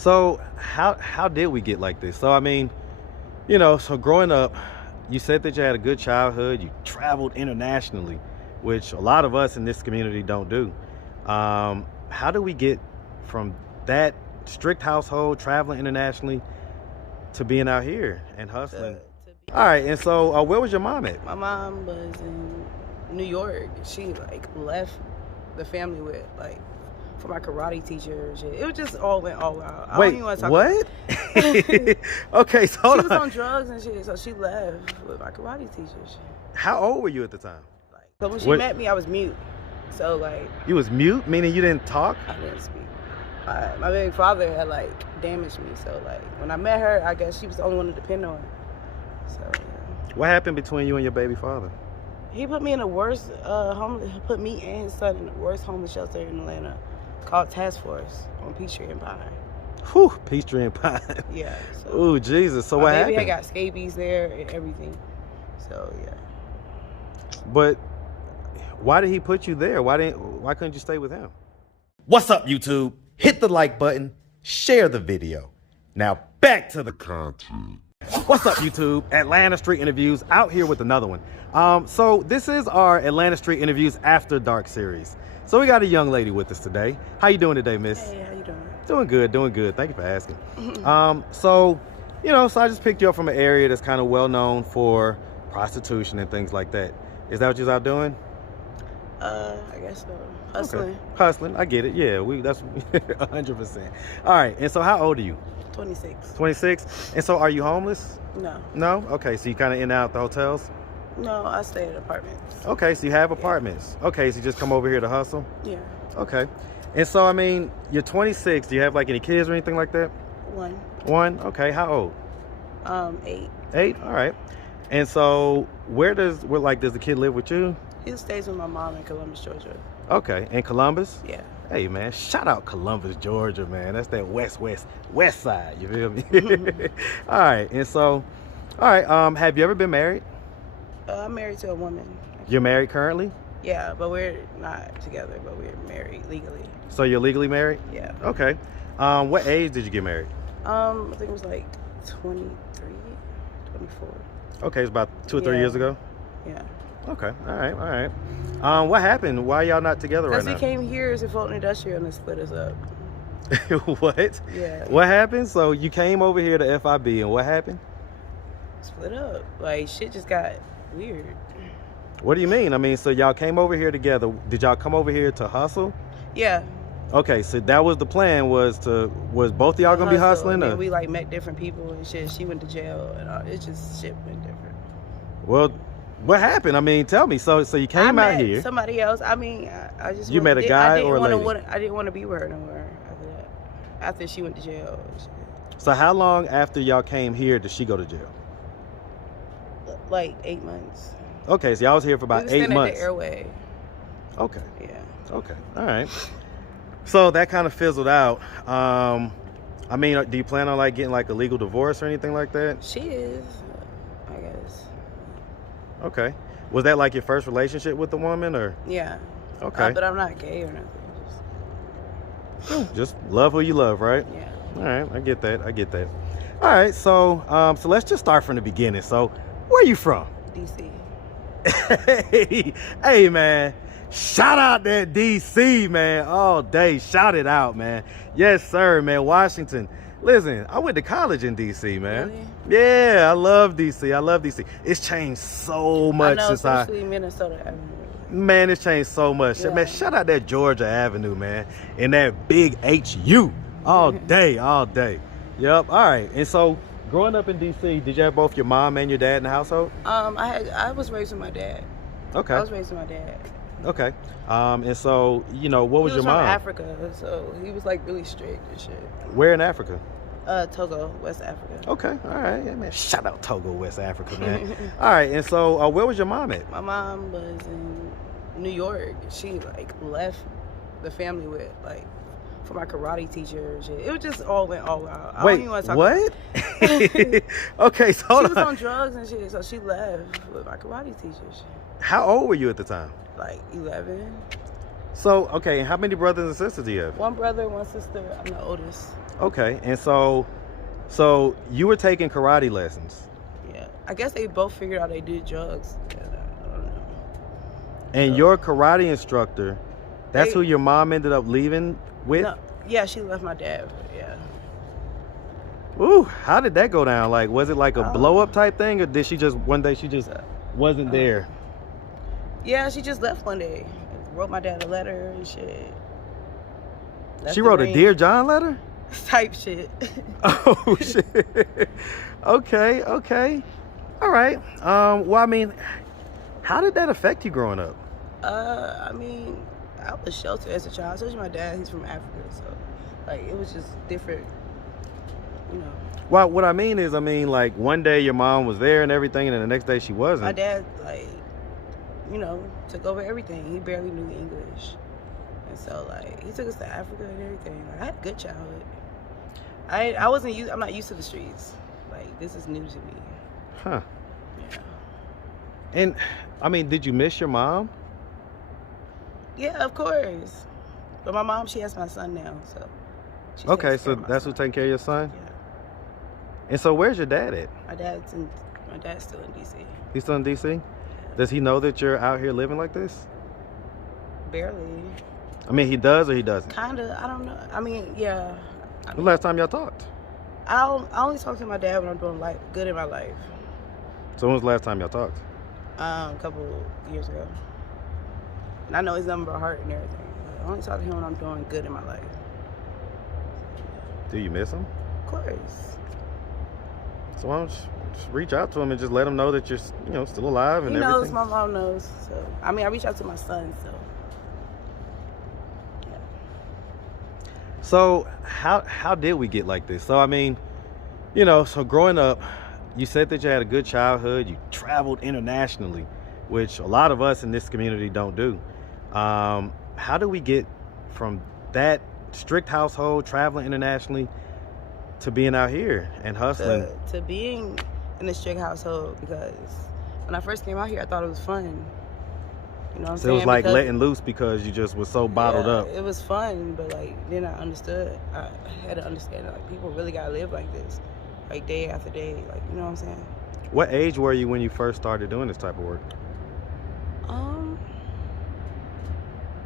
So how did we get like this? So I mean, so growing up, you said that you had a good childhood. You traveled internationally, which a lot of us in this community don't do. How do we get from that strict household, traveling internationally, to being out here and hustling? All right, and so where was your mom at? My mom was in New York. She like left the family with like for my karate teacher and shit. It was just all went all out. I don't even want to talk what? Okay, so hold she was on. on drugs and shit, so she left with my karate teacher. Shit. How old were you at the time? Like, so when she met me, I was mute. So like. You was mute, meaning you didn't talk? I didn't speak. My baby father had like damaged me, so like when I met her, I guess she was the only one to depend on. So yeah. What happened between you and your baby father? He put me in the worst put me and his son in the worst homeless shelter in Atlanta, called Task Force on Peachtree and Pine. Whew, Peachtree and Pine. Yeah. So ooh, Jesus. So what happened? My baby had got scabies there and everything. So yeah. But why did he put you there? Why couldn't you stay with him? What's up, YouTube? Hit the like button, share the video. Now back to the content. What's up, YouTube? Atlanta Street Interviews out here with another one. So this is our Atlanta Street Interviews After Dark series. So we got a young lady with us today. How you doing today, miss? Hey, how you doing? Doing good, doing good. Thank you for asking. So I just picked you up from an area that's kind of well known for prostitution and things like that. Is that what you're out doing? I guess so. Hustling. Okay. Hustling, I get it. Yeah, that's 100%. All right, and so how old are you? 26. 26? And so are you homeless? No. No? Okay, so you kind of in and out the hotels? No, I stay at apartments. Okay, so you have apartments. Yeah. Okay, so you just come over here to hustle? Yeah. Okay. And so, I mean, you're 26. Do you have, like, any kids or anything like that? One. One? Okay, how old? 8. 8? All right. And so, does the kid live with you? He stays with my mom in Columbus, Georgia. Okay, in Columbus? Yeah. Hey, man, shout out Columbus, Georgia, man. That's that west side, you feel me? All right, and so, have you ever been married? I'm married to a woman. You're married currently? Yeah, but we're not together, but we're married legally. So you're legally married? Yeah. Okay. What age did you get married? I think it was like 23, 24. Okay, it's about 2 or 3 years ago? Yeah. Okay, all right. What happened? Why y'all not together right now? Because we came here as a Fulton Industrial and they split us up. What? Yeah. What happened? So you came over here to FIB and what happened? Split up. Like, shit just got weird. What do you mean? I mean, so y'all came over here together. Did y'all come over here to hustle? Yeah. Okay, so that was the plan, was both of y'all gonna be hustling? And we like met different people and shit. She went to jail and all. It's just shit went different. Well, what happened? I mean, tell me. So you came out here. Somebody else. I mean, I just. You met a guy or a lady? I didn't want to be with her no more after that. After she went to jail. And shit. So how long after y'all came here did she go to jail? Like 8 months. Okay, so y'all was here for about 8 months. At the airway. Okay. Yeah. Okay. All right. So that kind of fizzled out. I mean, do you plan on like getting like a legal divorce or anything like that? She is, I guess. Okay. Was that like your first relationship with the woman, or? Yeah. Okay. But I'm not gay or nothing. Just love who you love, right? Yeah. All right. I get that. All right. So let's just start from the beginning. So where are you from? DC. Hey, man. Shout out that DC, man. All day. Shout it out, man. Yes, sir, man. Washington. Listen, I went to college in DC, man. Really? Yeah, I love DC. It's changed so much since especially Minnesota Avenue. Man, it's changed so much. Yeah. Man, shout out that Georgia Avenue, man. And that big HU. All day. Yep. All right. And so, growing up in DC, did you have both your mom and your dad in the household? I was raised with my dad. Okay. I was raised with my dad. Okay. And so, what was your mom? He was from Africa, so he was like really strict and shit. Where in Africa? Togo, West Africa. Okay. All right. Yeah, man. Shout out Togo, West Africa, man. All right. And so, where was your mom at? My mom was in New York. She like left the family with like for my karate teacher and shit. It was just all went all out. I don't even want to talk what? About Okay, so hold on. She was on drugs and shit, so she left with my karate teacher. How old were you at the time? Like 11. So, okay, how many brothers and sisters do you have? One brother, one sister. I'm the oldest. Okay, and so you were taking karate lessons, Yeah, I guess they both figured out they did drugs. Yeah, I don't know. and So- your karate instructor, that's They- who your mom ended up leaving with? No, yeah, she left my dad. But yeah. Ooh, how did that go down? Like, was it like a Oh. blow up type thing, or did she just one day she just wasn't there? Yeah, she just left one day. Wrote my dad a letter and shit. Left She the wrote a ring. Dear John letter? Type shit. Oh shit. Okay. All right. Well, I mean, how did that affect you growing up? I mean, I was sheltered as a child. Especially my dad, he's from Africa, so like it was just different, you know. Well, what I mean is, like one day your mom was there and everything, and then the next day she wasn't. My dad, like, you know, took over everything. He barely knew English, and so like he took us to Africa and everything. Like, I had a good childhood. I wasn't used. I'm not used to the streets. Like, this is new to me. Huh. Yeah. And I mean, did you miss your mom? Yeah, of course. But my mom, she has my son now, so. She Okay, takes care so of my that's son. who's taking care of your son. Yeah. And so, where's your dad at? My dad's still in DC. He's still in DC. Does he know that you're out here living like this? Barely. I mean, he does or he doesn't. Kinda. I don't know. I mean, yeah. When the last time y'all talked? I only talk to my dad when I'm doing good in my life. So when was the last time y'all talked? A couple years ago. And I know his number by heart and everything. But I only talk to him when I'm doing good in my life. Do you miss him? Of course. So why don't you just reach out to him and just let him know that you're, still alive and He knows, everything? my mom knows. So I mean, I reach out to my son, so. So how did we get like this? So I mean, so growing up, you said that you had a good childhood. You traveled internationally, which a lot of us in this community don't do. How do we get from that strict household, traveling internationally, to being out here and hustling? To being in a strict household, because when I first came out here, I thought it was fun. You know what I'm So saying? it was like Because- letting loose because you just was so bottled Yeah, up. It was fun, but like then I understood. I had to understand that like people really gotta live like this, like day after day. Like, you know what I'm saying? What age were you when you first started doing this type of work?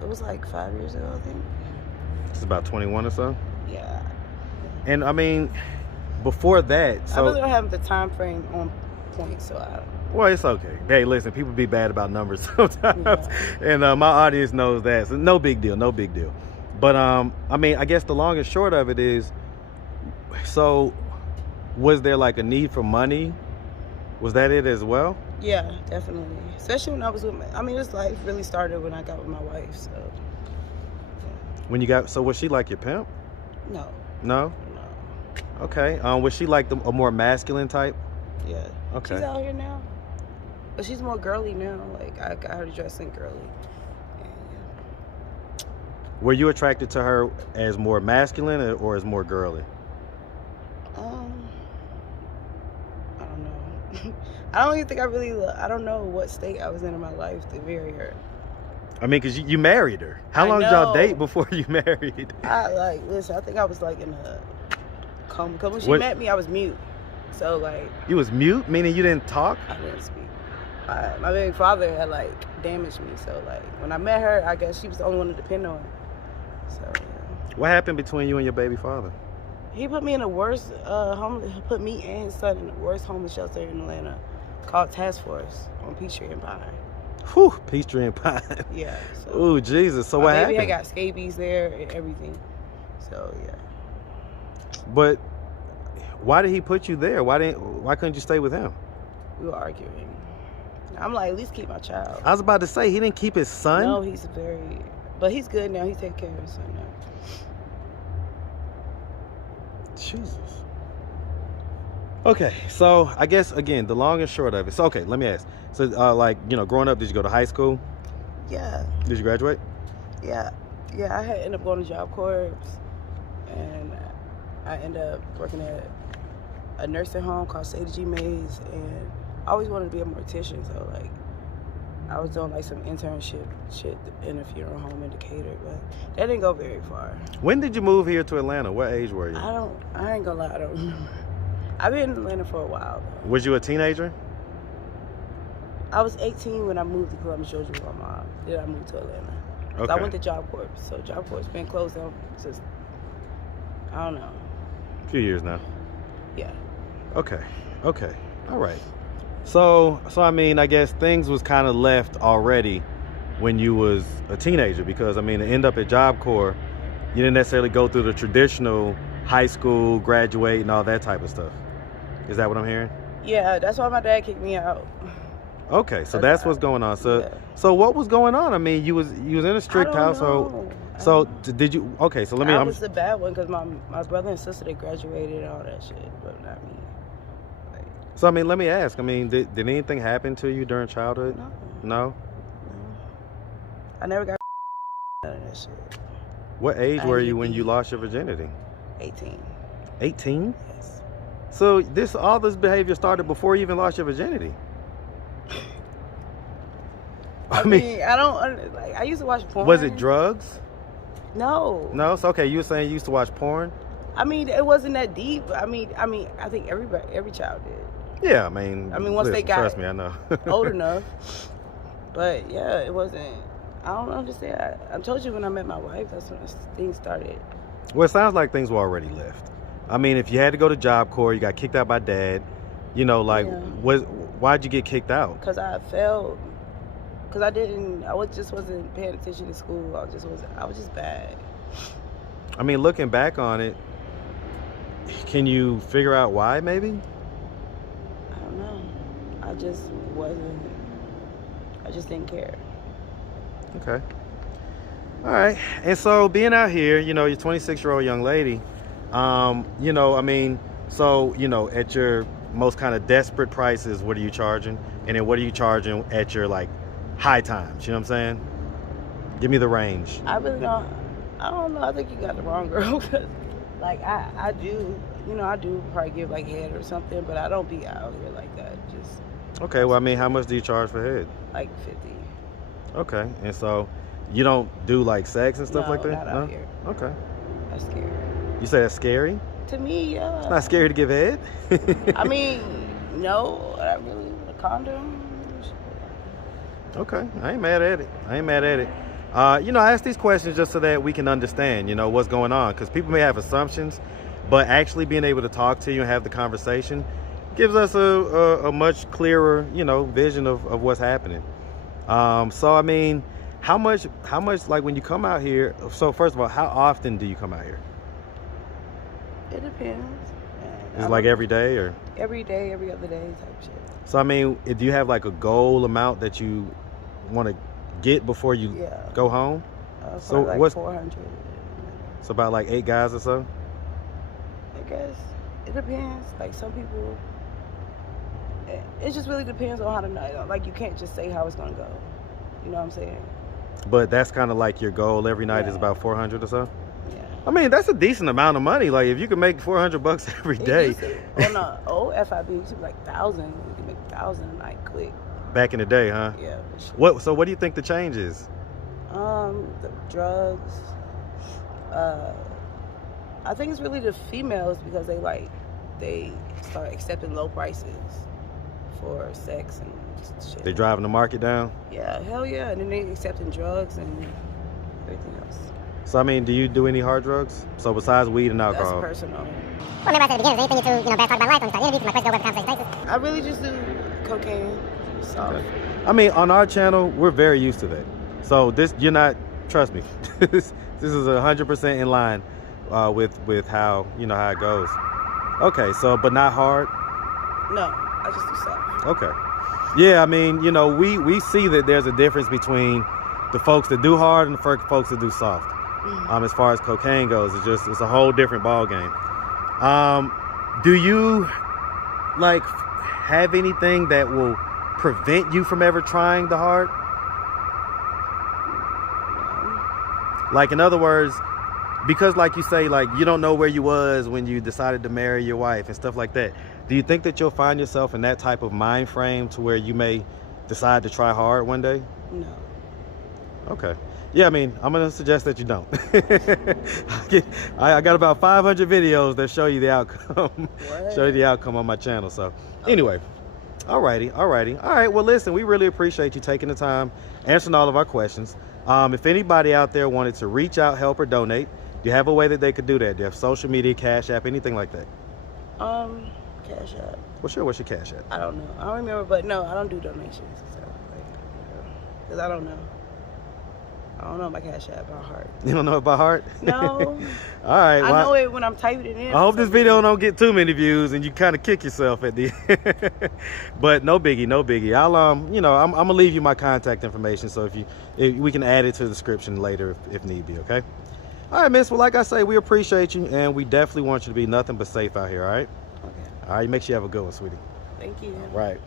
It was like 5 years ago, I think. It's about 21 or so. Yeah. And I mean, before that, I so really don't have the time frame on point, so I don't. well, it's okay. Hey, listen, people be bad about numbers sometimes, Yeah. and my audience knows that. So no big deal. But I mean, I guess the long and short of it is, so was there like a need for money? Was that it as well? Yeah, definitely. Especially when I was with this life really started when I got with my wife. So When you got, so was she like your pimp? no, No. no. Okay. Was she like a more masculine type? Yeah. Okay. She's out here now, but she's more girly now. Like I got her dressing girly. Were you attracted to her as more masculine or as more girly? I don't know. I don't even think I don't know what state I was in my life to marry her. I mean, because you married her. How I long did y'all know. date before you married? Listen, I think I was like in a coma. Because when she What- met me, I was mute. So like, You was mute, meaning you didn't talk? I didn't speak. My baby father had like damaged me. So like, when I met her, I guess she was the only one to depend on. So yeah. What happened between you and your baby father? He put me in the worst put me and his son in the worst homeless shelter in Atlanta, called Task Force on Peachtree and Pine. Whew, Peachtree and Pine. Yeah. So Ooh, Jesus. So my what baby happened? had got scabies there and everything. So yeah. But why did he put you there? Why couldn't you stay with him? We were arguing. I'm like, at least keep my child. I was about to say he didn't keep his son. No, but he's good now. He take care of his son now. Jesus. Okay, so I guess again the long and short of it. So okay, let me ask. So growing up, did you go to high school? Yeah. Did you graduate? Yeah. Yeah, I had ended up going to Job Corps, and I ended up working at a nursing home called Sadie G. Mays, and I always wanted to be a mortician, so like I was doing like some internship shit in a funeral home in Decatur, but that didn't go very far. When did you move here to Atlanta? What age were you? I ain't gonna lie, I don't remember. I've been in Atlanta for a while though. Was you a teenager? I was 18 when I moved to Columbus, Georgia with my mom. Then I moved to Atlanta. Okay. I went to Job Corps, so Job Corps been closed down since, I don't know. A few years now. Yeah. Okay. All right. So I mean, I guess things was kind of left already when you was a teenager, because I mean, to end up at Job Corps, you didn't necessarily go through the traditional high school, graduate, and all that type of stuff. Is that what I'm hearing? Yeah, that's why my dad kicked me out. Okay, so that's what's going on. So Yeah. so what was going on? I mean, you was in a strict household. So did you? Okay, so let me. I was the bad one because my brother and sister, they graduated and all that shit, but not me. Like, So I mean, let me ask. I mean, did anything happen to you during childhood? no, No. I never got out of that shit. What age I were ain't you when beat. you lost your virginity? 18. 18. Yes. So all this behavior started before you even lost your virginity. I mean, I don't like. I used to watch porn. Was it drugs? No. No. So okay, you were saying you used to watch porn. I mean, it wasn't that deep. I mean, I think every child did. Yeah, I mean. Once they got trust me, I know. old enough. But yeah, it wasn't. I don't understand. I told you when I met my wife, that's when things started. Well, it sounds like things were already left. I mean, if you had to go to Job Corps, you got kicked out by dad. You know, like, Yeah. why'd you get kicked out? Cause I failed. Cause I just wasn't paying attention to school. I was just bad. I mean, looking back on it, can you figure out why? Maybe. I don't know. I just didn't care. Okay. All right. And so being out here, you know, you're 26-year-old young lady. You know, I mean, so, you know, at your most kind of desperate prices, what are you charging? And then what are you charging at your like high times? You know what I'm saying? Give me the range. I really don't. I don't know. I think you got the wrong girl. Cause like I do, you know, I do probably give like head or something, but I don't be out here like that. Just Okay. Well, I mean, how much do you charge for head? like 50. Okay. And so you don't do like sex and stuff No, like that? not out here. Okay. That's scary. You say that's scary? To me, yeah. It's not scary to give head? I mean, no, I really with a condom. Okay, I ain't mad at it. You know, I ask these questions just so that we can understand, you know, what's going on. Because people may have assumptions, but actually being able to talk to you and have the conversation gives us a much clearer, you know, vision of what's happening. So, I mean, how much, like when you come out here, so first of all, how often do you come out here? It depends. Is it like every day or? Every day, every other day type shit. So, I mean, do you have like a goal amount that you want to get before you go home? So like what's 400. So about like 8 guys or so? I guess it depends. Like some people, it just really depends on how the night. Like you can't just say how it's gonna go. You know what I'm saying? But that's kind of like your goal every night is Yeah. about 400 or so? Yeah. I mean, that's a decent amount of money. Like if you can make $400 every day. On the old FIB, it used to be like 1,000. You can make 1,000 a night quick. Back in the day, huh? Yeah. For sure. So what do you think the change is? The drugs. I think it's really the females because they start accepting low prices for sex and shit. They driving the market down? Yeah, hell yeah. And then they accepting drugs and everything else. So I mean, do you do any hard drugs? So besides weed and alcohol? That's personal. Well, remember I said at the beginning, is there anything you bad talk about life when you start interviews? My question go where the conversation takes us. I really just do cocaine. Soft. Okay. I mean, on our channel, we're very used to that. So you're not, trust me, this is 100% in line with how, you know, how it goes. Okay, so, but not hard? No, I just do soft. Okay. Yeah, I mean, you know, we see that there's a difference between the folks that do hard and the folks that do soft. As far as cocaine goes, it's a whole different ball game. Do you like have anything that will prevent you from ever trying the hard? Like in other words, because like you say, like you don't know where you was when you decided to marry your wife and stuff like that. Do you think that you'll find yourself in that type of mind frame to where you may decide to try hard one day? No. Okay. Yeah, I mean, I'm gonna suggest that you don't. I got about 500 videos that show you the outcome. Show you the outcome on my channel. So anyway, alrighty. All right, well listen, we really appreciate you taking the time answering all of our questions. If anybody out there wanted to reach out, help, or donate, do you have a way that they could do that? Do you have social media, Cash App, anything like that? Cash App. Well, sure, what's your Cash App? I don't know. I don't remember, but no, I don't do donations. So, because I don't know. I don't know my Cash App by heart. You don't know it by heart? No. All right. I know it when I'm typing it in. I hope this video don't get too many views and you kind of kick yourself at the but no biggie, no biggie. I'll you know, I'm gonna leave you my contact information, so if we can add it to the description later if need be. Okay. All right, miss. Well, like I say, we appreciate you, and we definitely want you to be nothing but safe out here. All right. Okay. All right. Make sure you have a good one, sweetie. Thank you. All right.